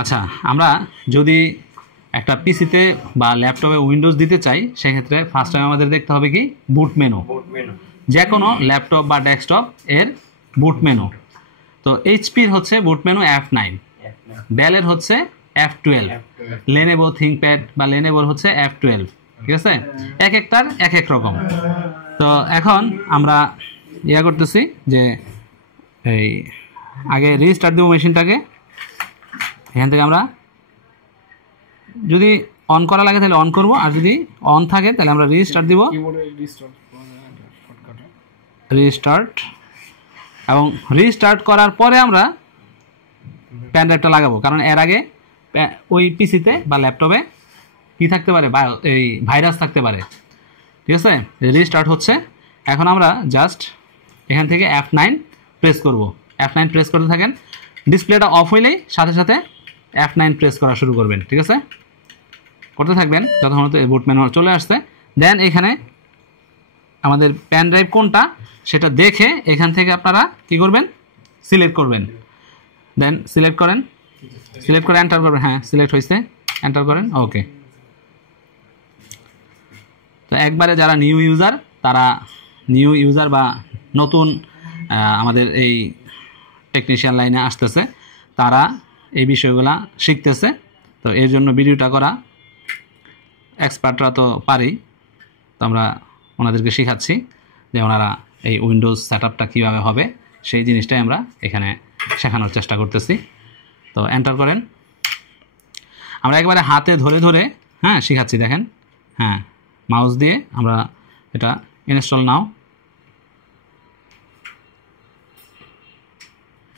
আচ্ছা, আমরা যদি একটা পিসিতে বা ল্যাপটপে উইন্ডোজ দিতে চাই সেক্ষেত্রে ফার্স্ট টাইম আমাদের দেখতে হবে কি বুট মেনু, যে কোনো ল্যাপটপ বা ডেস্কটপ এর বুট মেনু। তো এইচপির হচ্ছে বুট মেনু F9, ডেলের হচ্ছে F12, লেনোভো থিংকপ্যাড বা লেনোভোর হচ্ছে F12, ঠিক আছে? এক একটার এক এক রকম। তো এখন আমরা ইয়া করতেছি যে এই আগে রিস্টার্ট দেবো মেশিনটাকে। এখান থেকে আমরা যদি অন করা লাগে তাহলে অন করব, আর যদি অন থাকে তাহলে আমরা রিস্টার্ট দিব, রিস্টার্ট। এবং রিস্টার্ট করার পরে আমরা প্যান ড্রাইভটা লাগাবো, কারণ এর আগে ওই পিসিতে বা ল্যাপটপে কি থাকতে পারে, এই ভাইরাস থাকতে পারে, ঠিক আছে? রিস্টার্ট হচ্ছে। এখন আমরা জাস্ট এখান থেকে F9 প্রেস করব। F9 প্রেস করতে থাকেন, ডিসপ্লেটা অফ হইলেই সাথে সাথে F9 প্রেস করা শুরু করবেন, ঠিক আছে? করতে থাকবেন যতক্ষণ বুট মেনু চলে আসছে। দেন এখানে আমাদের প্যান ড্রাইভ কোনটা সেটা দেখে এখান থেকে আপনারা কি করবেন, সিলেক্ট করবেন। দেন সিলেক্ট করেন, সিলেক্ট করে এন্টার করবেন। হ্যাঁ, সিলেক্ট হয়েছে, এন্টার করেন। ওকে। তো একবারে যারা নিউ ইউজার বা নতুন আমাদের এই টেকনিশিয়ান লাইনে আসতেছে তারা এই বিষয়গুলো শিখতেছে। তো এর জন্য ভিডিওটা করা, এক্সপার্টরা তো পারেই, তো আমরা ওনাদেরকে শেখাচ্ছি যে ওনারা এই উইন্ডোজ সেটআপটা কীভাবে হবে সেই জিনিসটাই আমরা এখানে শেখানোর চেষ্টা করতেছি। তো এন্টার করেন। আমরা একবারে হাতে ধরে ধরে শেখাচ্ছি, দেখেন। হ্যাঁ, মাউস দিয়ে আমরা এটা ইনস্টল নাও।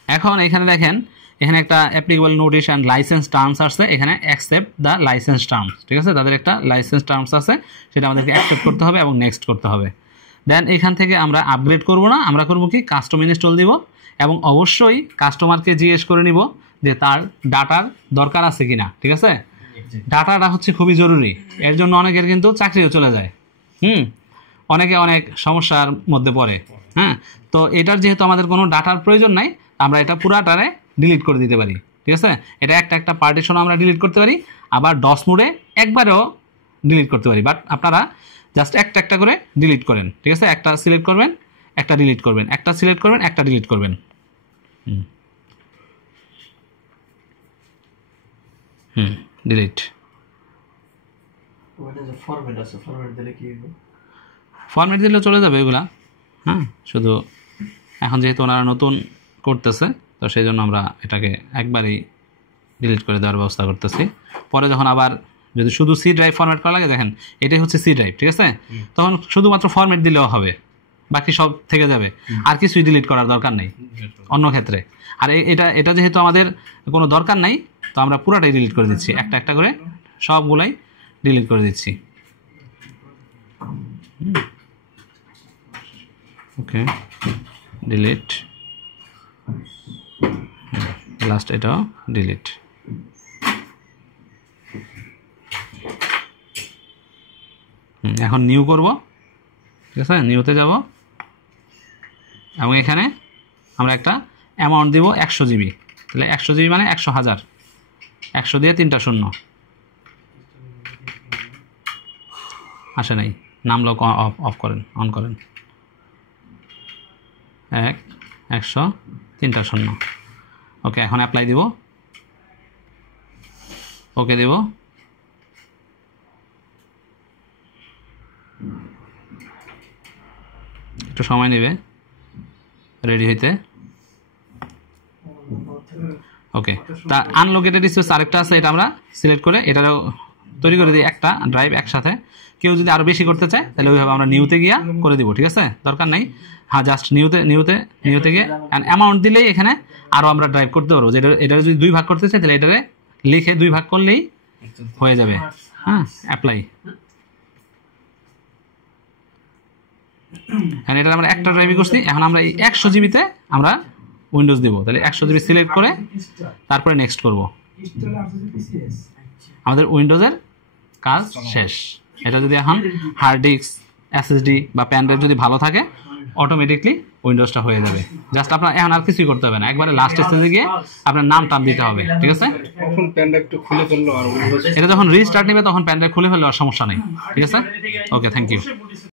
এখন এখানে দেখেন, এখানে একটা applicable notice and licence terms আসছে, এখানে অ্যাকসেপ্ট দ্য লাইসেন্স টার্মস, ঠিক আছে? তাদের একটা লাইসেন্স টার্মস আছে, সেটা আমাদেরকে অ্যাকসেপ্ট করতে হবে এবং নেক্সট করতে হবে। দেন এখান থেকে আমরা আপগ্রেড করব না, আমরা করব কি কাস্টম ইনস্টল দিব, এবং অবশ্যই কাস্টমারকে জিজ্ঞেস করে নিব যে তার ডাটার দরকার আছে কিনা, ঠিক আছে? ডাটাটা হচ্ছে খুবই জরুরি, এর জন্য অনেকের কিন্তু চাকরিও চলে যায়, অনেকে অনেক সমস্যার মধ্যে পড়ে। হ্যাঁ, তো এটার যেহেতু আমাদের কোনো ডাটার প্রয়োজন নাই, আমরা এটা পুরাটারে ডিলিট করে দিতে পারি, ঠিক আছে? এটা একটা একটা পার্টিশন আমরা ডিলিট করতে পারি, আবার ডস মোডে একবারেও ডিলিট করতে পারি। বাট আপনারা জাস্ট একটা একটা করে ডিলিট করেন, ঠিক আছে? একটা সিলেক্ট করবেন, একটা ডিলিট করবেন, একটা সিলেক্ট করবেন, একটা ডিলিট করবেন। ডিলিট। ফরম্যাট দিলে চলে যাবে এগুলা। হ্যাঁ, শুধু এখন যেহেতু ওনারা নতুন করতেছে তো সেই জন্য আমরা এটাকে একবারই ডিলিট করে দেওয়ার ব্যবস্থা করতেছি। পরে যখন আবার যদি শুধু সি ড্রাইভ ফরম্যাট করা লাগে, দেখেন এটাই হচ্ছে সি ড্রাইভ, ঠিক আছে? তখন শুধুমাত্র ফরম্যাট দিলেও হবে, বাকি সব থেকে যাবে, আর কিছুই ডিলিট করার দরকার নেই অন্য ক্ষেত্রে। আর এটা যেহেতু আমাদের কোনো দরকার নাই, তো আমরা পুরোটাই ডিলিট করে দিচ্ছি, একটা একটা করে সবগুলাই ডিলিট করে দিচ্ছি। ওকে, ডিলিট, লাস্ট এটাও ডিলিট। এখন নিউ করব, ঠিক আছে? নিউতে যাব এবং এখানে আমরা একটা অ্যামাউন্ট দিব 100 জিবি। তাহলে 100 জিবি মানে 100,000, 100 দিয়ে 3টা শূন্য আসে নাই। নাম লক অফ করেন, অন করেন। 100, 3টা শূন্য। ওকে, এখন অ্যাপ্লাই দিব, ওকে দেব। একটু সময় নেবে রেডি হইতে। ওকে, তা আনলোকেটেড স্পেস আরেকটা আছে, এটা আমরা সিলেক্ট করে এটারও তৈরি করে দিই একটা ড্রাইভ একসাথে। কেউ যদি আরও বেশি করতে চায় তাহলে ওইভাবে আমরা নিউতে গিয়া করে দিব, ঠিক আছে? দরকার নাই। হ্যাঁ, জাস্ট নিউতে গিয়ে অ্যামাউন্ট দিলেই এখানে আরও আমরা ড্রাইভ করতে পারবো। যেটা এটা যদি 2 ভাগ করতে চাই তাহলে এটারে লিখে 2 ভাগ করলেই হয়ে যাবে। হ্যাঁ, অ্যাপ্লাই। এখন এটা আমরা একটা ড্রাইভই করছি, এখন আমরা এই 100 জিবিতে আমরা উইন্ডোজ দিব। তাহলে 100 জিবি সিলেক্ট করে তারপরে নেক্সট করব, আমাদের উইন্ডোজের কাজ শেষ। এটা যদি এখন হার্ড ডিস্ক, এসএসডি বা প্যান ড্রাইভ যদি ভালো থাকে অটোমেটিকলি উইন্ডোজটা হয়ে যাবে। জাস্ট আপনার এখন আর কিছুই করতে হবে না, একবারে লাস্ট স্টেজে গিয়ে আপনার নাম টাম দিতে হবে, ঠিক আছে? এখন প্যানটা একটু খুলে ফেললো আর এটা যখন রিস্টার্ট নেবে তখন প্যান ড্রাইভ খুলে ফেললে আর সমস্যা নেই, ঠিক আছে? ওকে, থ্যাংক ইউ।